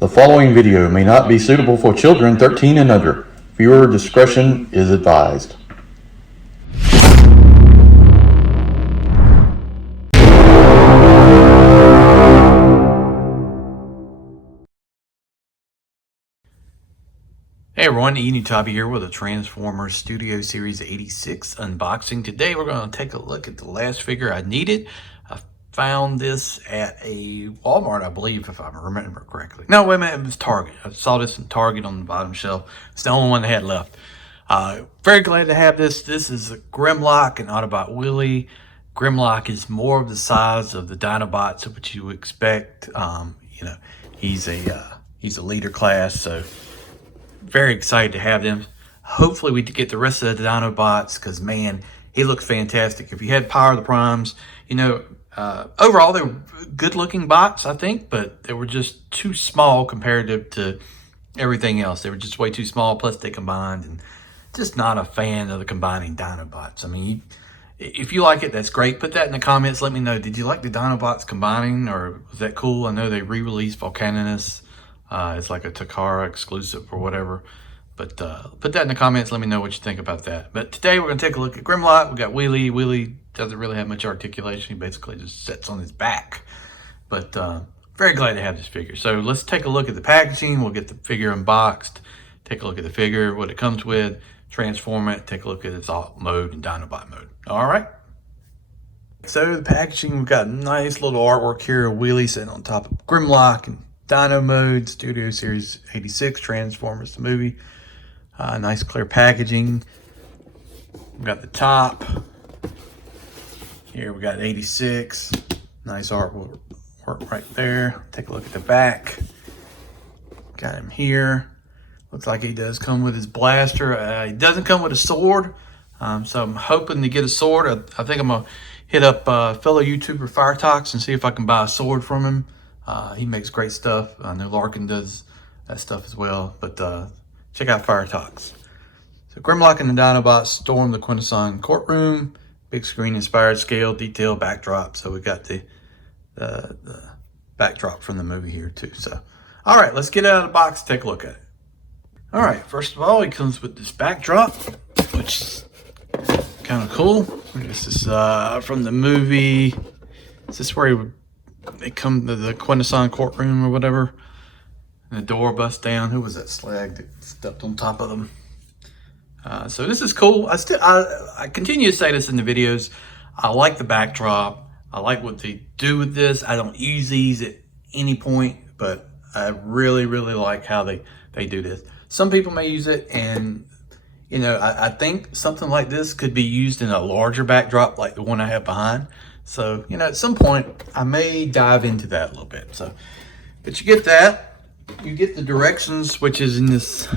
The following video may not be suitable for children 13 and under. Viewer discretion is advised. Hey everyone, Enewtabie here with a Transformers Studio Series 86 unboxing. Today we're going to take a look at the last figure I needed. I found this at a Walmart, I believe, if I remember correctly. No, wait a minute, it was Target. I saw this in Target on the bottom shelf. It's the only one they had left. Very glad to have this. This is a Grimlock and Autobot Wheelie. Grimlock is more of the size of the Dinobots, which you would expect. He's a leader class, so very excited to have them. Hopefully we get the rest of the Dinobots, because man, he looks fantastic. If you had Power of the Primes, overall they were good looking bots, I think, but they were just too small comparative to everything else. They were just way too small, plus they combined, and just not a fan of the combining Dinobots. I mean, if you like it, that's great. Put that in the comments. Let me know. Did you like the Dinobots combining, or was that cool? I know they re-released Volcaninus. It's like a Takara exclusive or whatever. But put that in the comments. Let me know what you think about that. But today we're going to take a look at Grimlock. We got Wheelie. Wheelie doesn't really have much articulation. He basically just sits on his back. But very glad to have this figure. So let's take a look at the packaging. We'll get the figure unboxed. Take a look at the figure, what it comes with, transform it, take a look at its alt mode and Dinobot mode. All right. So the packaging, we've got nice little artwork here. A Wheelie sitting on top of Grimlock and Dino Mode, Studio Series 86, Transformers the movie. Nice clear packaging. We've got the top. Here we got 86. Nice artwork right there. Take a look at the back. Got him here. Looks like he does come with his blaster. He doesn't come with a sword. So I'm hoping to get a sword. I think I'm going to hit up fellow YouTuber Firetox and see if I can buy a sword from him. He makes great stuff. I know Larkin does that stuff as well, but check out Firetox. So Grimlock and the Dinobots storm the Quintesson courtroom. Big screen inspired scale, detail, backdrop. So we got the backdrop from the movie here too. So, all right, let's get out of the box and take a look at it. All right, first of all, he comes with this backdrop, which is kind of cool. This is from the movie. Is this where they come to the Quintesson courtroom or whatever, and the door busts down? Who was that slag that stepped on top of them? So this is cool. I continue to say this in the videos. I like the backdrop. I like what they do with this. I don't use these at any point, but I really, really like how they do this. Some people may use it, and I think something like this could be used in a larger backdrop like the one I have behind. So, at some point, I may dive into that a little bit. So, but you get that. You get the directions, which is in this.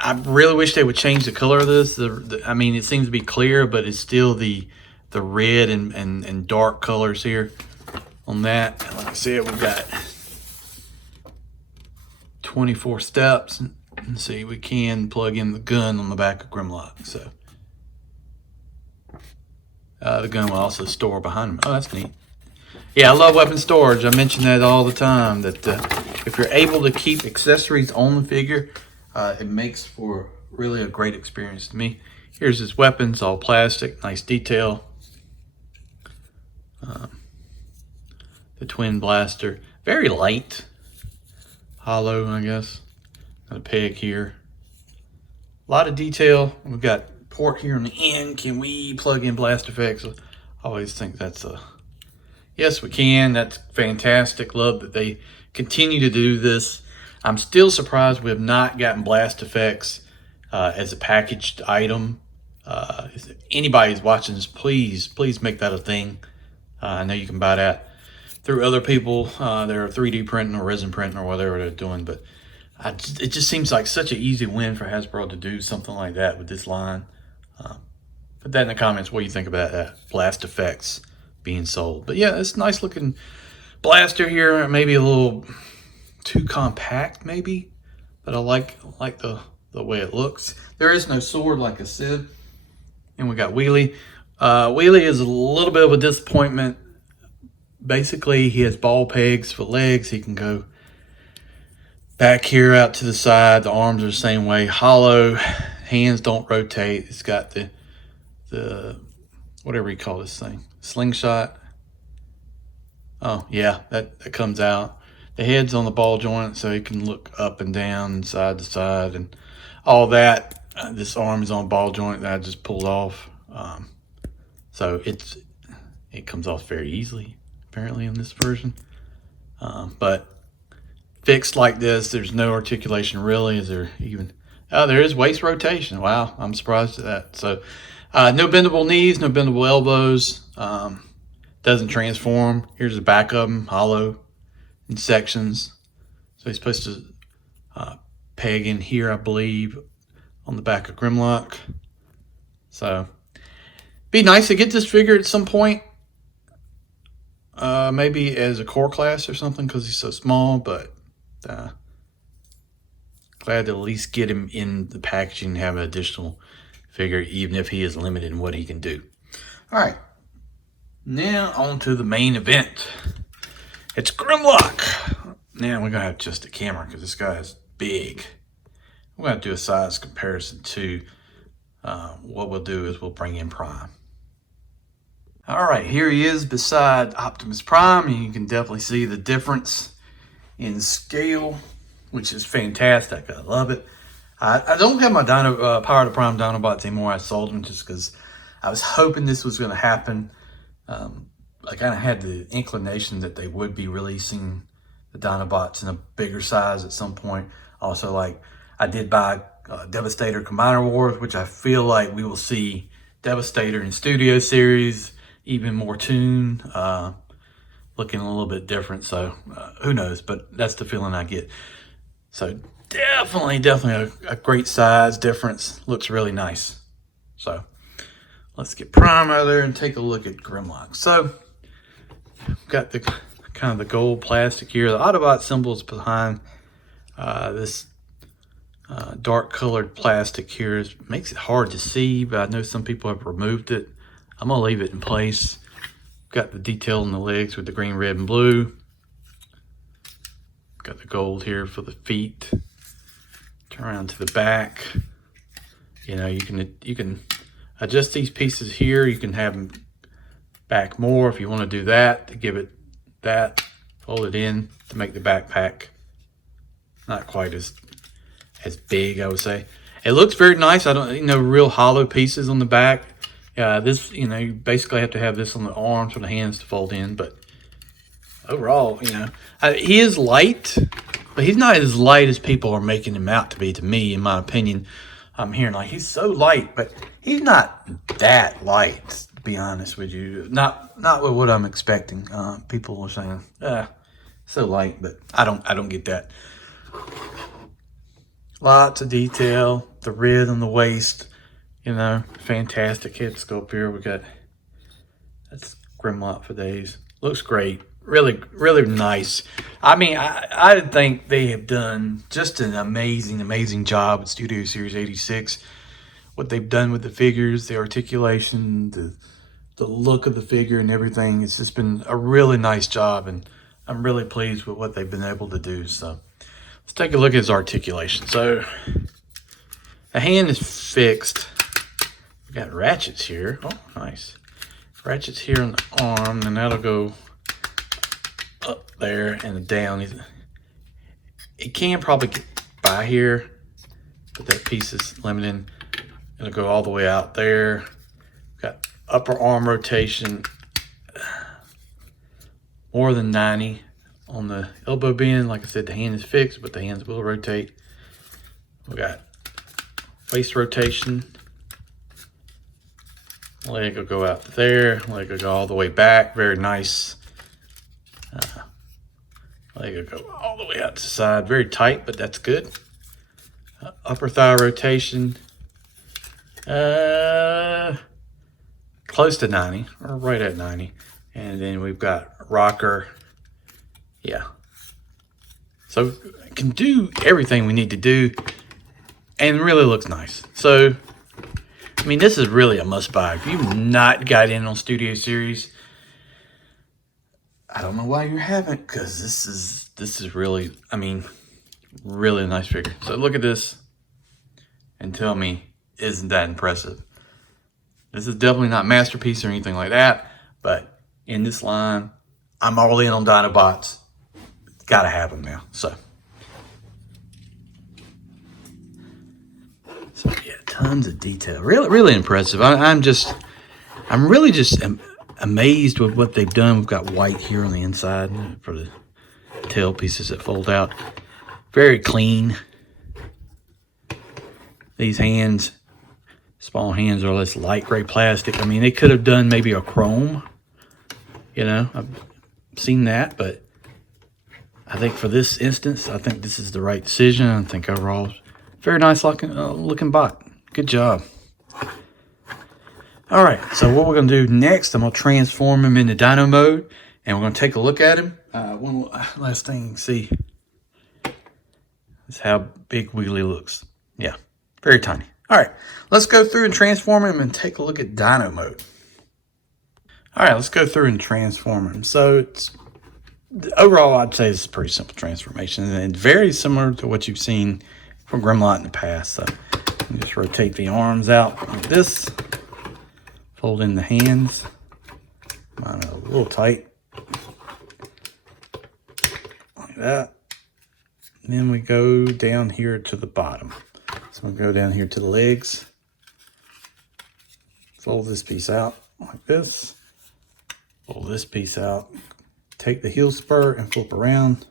I really wish they would change the color of this. I mean, it seems to be clear, but it's still the red and dark colors here on that. And like I said, we've got 24 steps. And see, we can plug in the gun on the back of Grimlock. So. The gun will also store behind him. Oh, that's neat. Yeah, I love weapon storage. I mention that all the time, that if you're able to keep accessories on the figure, it makes for really a great experience to me. Here's his weapons, all plastic, nice detail. The twin blaster, very light. Hollow, I guess. Got a peg here. A lot of detail. We've got port here on the end. Can we plug in blast effects? I always think that's yes, we can. That's fantastic. Love that they continue to do this. I'm still surprised we have not gotten blast effects as a packaged item. If anybody's watching this, please make that a thing. I know you can buy that through other people. They're 3D printing or resin printing or whatever they're doing, but it just seems like such an easy win for Hasbro to do something like that with this line. Put that in the comments what you think about that blast effects being sold. But yeah, it's a nice looking blaster here. Maybe a little too compact, maybe, but I like the way it looks. There is no sword, like I said. And we got Wheelie. Wheelie is a little bit of a disappointment. Basically, he has ball pegs for legs. He can go Back here out to the side, the arms are the same way. Hollow, hands don't rotate. It's got the whatever you call this thing, slingshot. Oh yeah, that comes out. The head's on the ball joint, so you can look up and down and side to side and all that. This arm is on ball joint that I just pulled off. So it comes off very easily, apparently, in this version. But fixed like this, there's no articulation really. Is there even? Oh, there is waist rotation. Wow, I'm surprised at that. So no bendable knees, no bendable elbows. Doesn't transform. Here's the back of them, hollow in sections. So he's supposed to peg in here, I believe, on the back of Grimlock. So be nice to get this figure at some point. Maybe as a core class or something because he's so small, but glad to at least get him in the packaging and have an additional figure, even if he is limited in what he can do. All right, now on to the main event. It's Grimlock. Now we're gonna have just a camera because this guy is big. We're gonna do a size comparison too. What we'll do is we'll bring in Prime. All right, here he is beside Optimus Prime, and you can definitely see the difference in scale, which is fantastic. I love it. I don't have my Power to Prime Dinobots anymore. I sold them just because I was hoping this was going to happen. I kind of had the inclination that they would be releasing the Dinobots in a bigger size at some point. Also, like, I did buy Devastator Combiner Wars, which I feel like we will see Devastator in Studio Series, even more tuned, looking a little bit different. So who knows, but that's the feeling I get. So definitely a great size difference. Looks really nice. So let's get Prime out of there and take a look at Grimlock. So got the kind of the gold plastic here. The Autobot symbols behind this dark colored plastic here makes it hard to see, but I know some people have removed it. I'm gonna leave it in place. Got the detail in the legs with the green, red, and blue. Got the gold here for the feet. Turn around to the back. You know, you can adjust these pieces here. You can have them back more if you want to do that, to give it that. Fold it in to make the backpack not quite as big, I would say. It looks very nice. I don't, real hollow pieces on the back. This, you basically have to have this on the arms or the hands to fold in, but overall, he is light, but he's not as light as people are making him out to be, to me, in my opinion. I'm hearing like he's so light, but he's not that light, to be honest with you. Not with what I'm expecting. People are saying, so light, but I don't get that. Lots of detail, the red on the waist. Fantastic head sculpt here. That's Grimlock for days. Looks great. Really, really nice. I mean, I think they have done just an amazing job with Studio Series 86. What they've done with the figures, the articulation, the look of the figure and everything. It's just been a really nice job, and I'm really pleased with what they've been able to do. So let's take a look at his articulation. So the hand is fixed. We got ratchets here. Oh, nice. Ratchets here on the arm, and that'll go up there and down. It can probably get by here, but that piece is limited. It'll go all the way out there. Got upper arm rotation, more than 90 on the elbow bend. Like I said, the hand is fixed, but the hands will rotate. We got waist rotation. Leg will go out there. Leg will go all the way back. Very nice. Leg will go all the way out to the side. Very tight, but that's good. Upper thigh rotation. Close to 90, or right at 90. And then we've got rocker. Yeah. So it can do everything we need to do, and really looks nice. So I mean, this is really a must-buy. If you've not got in on Studio Series, I don't know why you haven't, because this is really, I mean, Really nice figure. So look at this and tell me, isn't that impressive? This is definitely not Masterpiece or anything like that, but in this line, I'm all in on Dinobots. Gotta have them now. So yeah, tons of detail. Really impressive. I'm really just amazed with what they've done. We've got white here on the inside for the tail pieces that fold out. Very clean. These hands, small hands, are this light gray plastic. I mean, they could have done maybe a chrome. You know, I've seen that, but I think for this instance, I think this is the right decision. I think overall, very nice looking bot. Good job. All right, so what we're going to do next, I'm going to transform him into Dino Mode, and we're going to take a look at him. One last thing you can see is how big Wheelie looks. Yeah, very tiny. All right, let's go through and transform him and take a look at Dino Mode. All right, let's go through and transform him. So overall, I'd say this is a pretty simple transformation, and it's very similar to what you've seen from Grimlock in the past. So you just rotate the arms out like this, fold in the hands. Mine are a little tight, like that. And then we go down here to the bottom. So we'll go down here to the legs, fold this piece out like this, fold this piece out, take the heel spur and flip around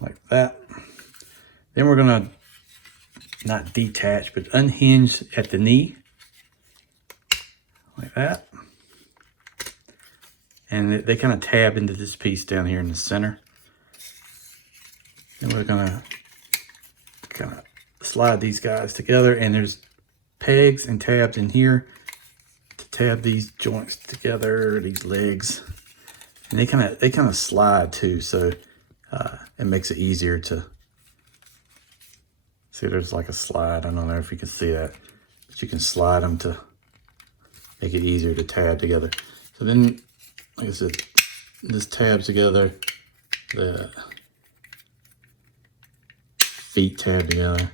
like that. Then we're gonna not detach, but unhinge at the knee like that. And they kind of tab into this piece down here in the center. And we're gonna kind of slide these guys together, and there's pegs and tabs in here to tab these joints together, these legs. And they kind of slide too, so it makes it easier to see. There's like a slide. I don't know if you can see that, but you can slide them to make it easier to tab together. So then, like I said, this tabs together, the feet tab together.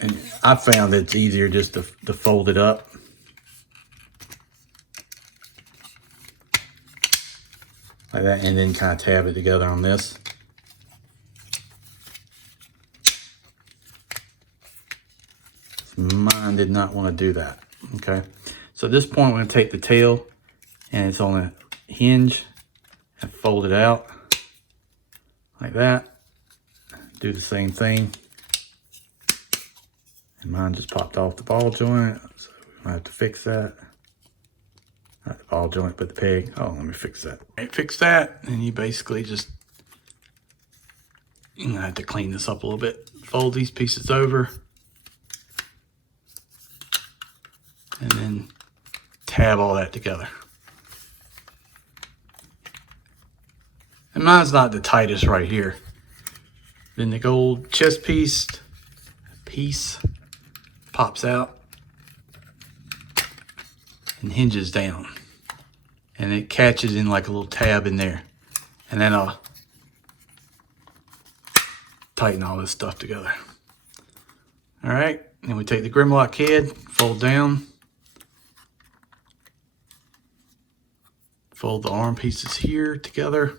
And I found that it's easier just to fold it up. Like that, and then kind of tab it together on this. Mine did not want to do that. Okay, so at this point, we're going to take the tail, and it's on a hinge, and fold it out like that. Do the same thing. And mine just popped off the ball joint, so we're gonna have to fix that. Not the ball joint, but the peg. Oh, let me fix that. Right, fix that, and you basically just, you're gonna have to clean this up a little bit. Fold these pieces over, and then tab all that together. And mine's not the tightest right here. Then the gold chest piece pops out and hinges down. And it catches in like a little tab in there. And then I'll tighten all this stuff together. All right, then we take the Grimlock head, fold down. Fold the arm pieces here together.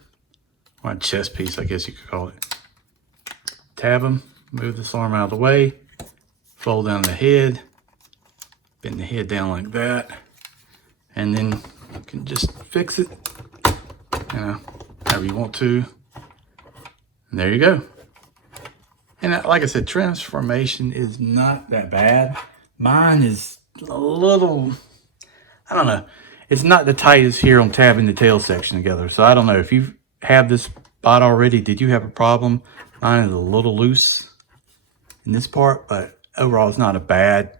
Or a chest piece, I guess you could call it. Tab them, move this arm out of the way, fold down the head, bend the head down like that, and then you can just fix it, you know, however you want to. And there you go. And like I said, transformation is not that bad. Mine is a little, I don't know, it's not the tightest here on tabbing the tail section together. So I don't know if you have this bot already, did you have a problem? Mine is a little loose in this part, but overall it's not a bad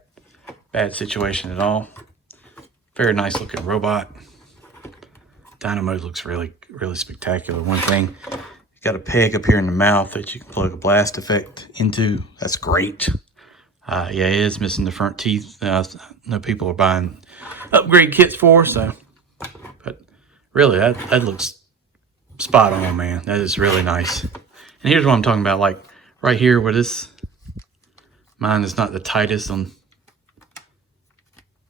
situation at all. Very nice looking robot. Dino Mode looks really spectacular. One thing, you got a peg up here in the mouth that you can plug a blast effect into. That's great. Yeah, it is missing the front teeth. I know people are buying upgrade kits for, so, but really that looks spot on, man. That is really nice. And here's what I'm talking about, like right here where this, mine is not the tightest on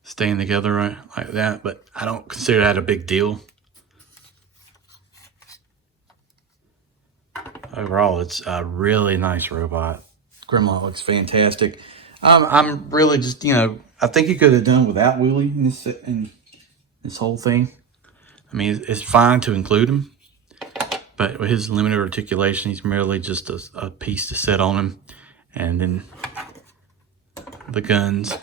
staying together right like that, but I don't consider that a big deal. Overall, it's a really nice robot. Grimlock looks fantastic. I'm really just, I think you could have done without Wheelie in this whole thing. I mean, it's fine to include him, but with his limited articulation, he's merely just a piece to sit on him. And then the guns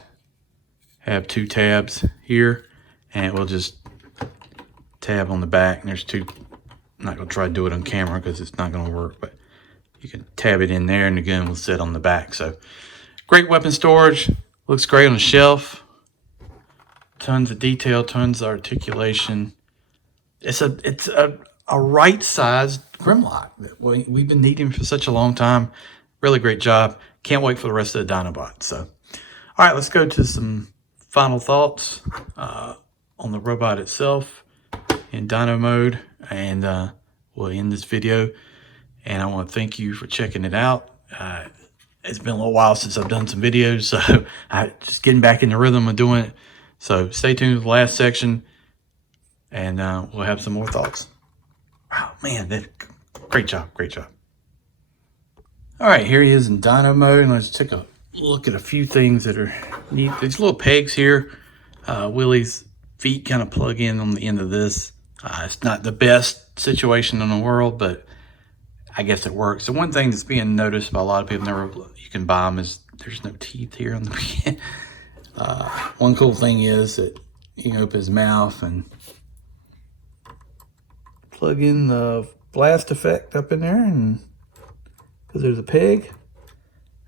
have 2 tabs here, and it will just tab on the back. And there's 2. I'm not going to try to do it on camera because it's not going to work, but you can tab it in there and the gun will sit on the back. So great weapon storage. Looks great on the shelf. Tons of detail, tons of articulation. It's a right-sized Grimlock that we've been needing for such a long time. Really great job. Can't wait for the rest of the Dinobots. So, all right, let's go to some final thoughts on the robot itself in Dino Mode, and we'll end this video. And I want to thank you for checking it out. It's been a little while since I've done some videos, so I'm just getting back in the rhythm of doing it. So stay tuned to the last section, and we'll have some more thoughts. Oh man, great job, great job. All right, here he is in Dino Mode, and let's take a look at a few things that are neat. These little pegs here, Wheelie's feet kind of plug in on the end of this. It's not the best situation in the world, but I guess it works. The one thing that's being noticed by a lot of people, you can buy them, is there's no teeth here on the beginning. One cool thing is that you can open his mouth and plug in the blast effect up in there, and because there's a peg,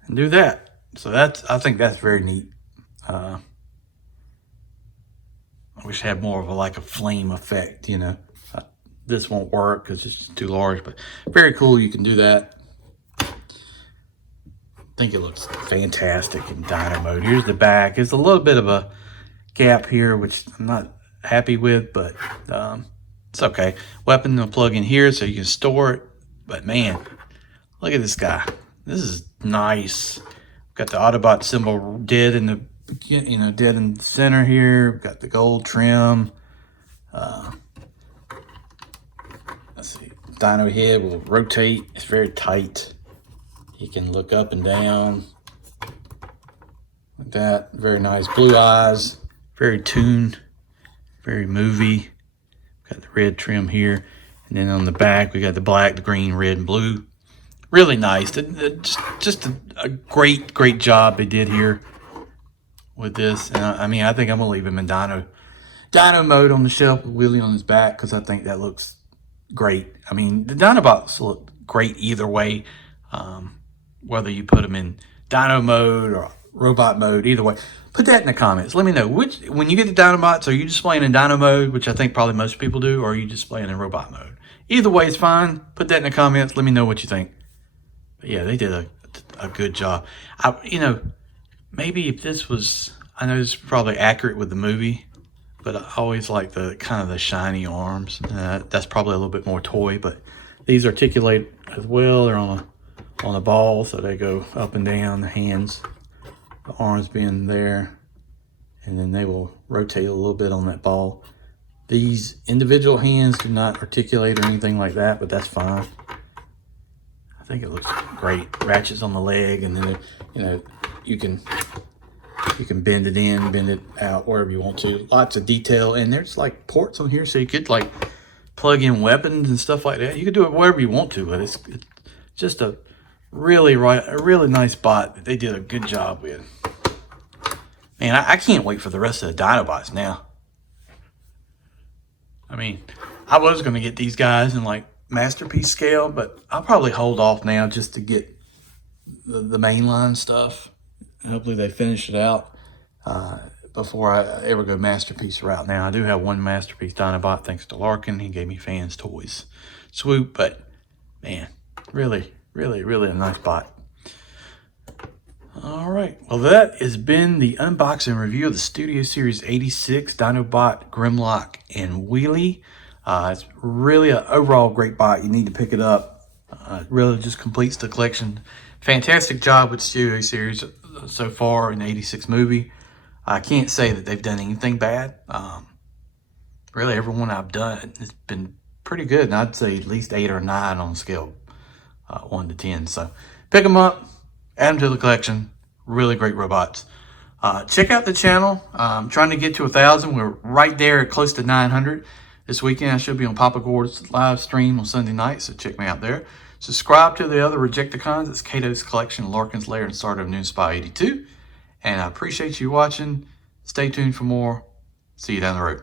and do that. So I think that's very neat. I wish I had more of a flame effect, This won't work because it's just too large, but very cool. You can do that. I think it looks fantastic in Dino Mode. Here's the back. There's a little bit of a gap here, which I'm not happy with, but it's okay. Weapon will plug in here so you can store it. But man, look at this guy. This is nice. Got the Autobot symbol dead in the dead in the center here. Got the gold trim. Let's see. Dino head will rotate. It's very tight. You can look up and down like that. Very nice. Blue eyes. Very tuned. Very movie. Got the red trim here. And then on the back, we got the black, the green, red, and blue. Really nice. Just a great job they did here with this. And I mean, I think I'm going to leave him in Dino Mode on the shelf with Wheelie on his back because I think that looks great. I mean, the Dinobots look great either way. Whether you put them in Dino Mode or Robot Mode, either way. Put that in the comments. Let me know. When you get the Dinobots, are you displaying in Dino Mode, which I think probably most people do, or are you displaying in Robot Mode? Either way is fine. Put that in the comments. Let me know what you think. But yeah, they did a good job. Maybe if this was, I know this is probably accurate with the movie, but I always like the kind of the shiny arms. That's probably a little bit more toy, but these articulate as well. They're on a ball, so they go up and down, the hands, the arms being there, and then they will rotate a little bit on that ball. These individual hands do not articulate or anything like that, but that's fine. I think it looks great. Ratchets on the leg, and then you can bend it in, bend it out, wherever you want to. Lots of detail, and there's like ports on here, so you could like plug in weapons and stuff like that. You could do it wherever you want to, but it's just a really nice bot that they did a good job with. Man, I can't wait for the rest of the Dinobots now. I mean, I was going to get these guys in like masterpiece scale, but I'll probably hold off now just to get the mainline stuff. And hopefully they finish it out before I ever go masterpiece route. Now, I do have one masterpiece Dinobot thanks to Larkin. He gave me fans toys. Swoop, but man, really a nice bot. All right, well, that has been the unboxing review of the Studio Series 86 Dinobot, Grimlock, and Wheelie. It's really an overall great bot. You need to pick it up. It really just completes the collection. Fantastic job with Studio Series so far in the 86 movie. I can't say that they've done anything bad. Really, everyone I've done has been pretty good. And I'd say at least 8 or 9 on a scale 1 to 10. So pick them up, add them to the collection. Really great robots. Check out the channel. I'm trying to get to 1,000. We're right there, close to 900. This weekend I should be on Papa Gord's live stream on Sunday night, so check me out there. Subscribe to the other Rejecticons. It's Kato's Collection, Larkin's Lair, and Start of Noon Spy 82. And I appreciate you watching. Stay tuned for more. See you down the road.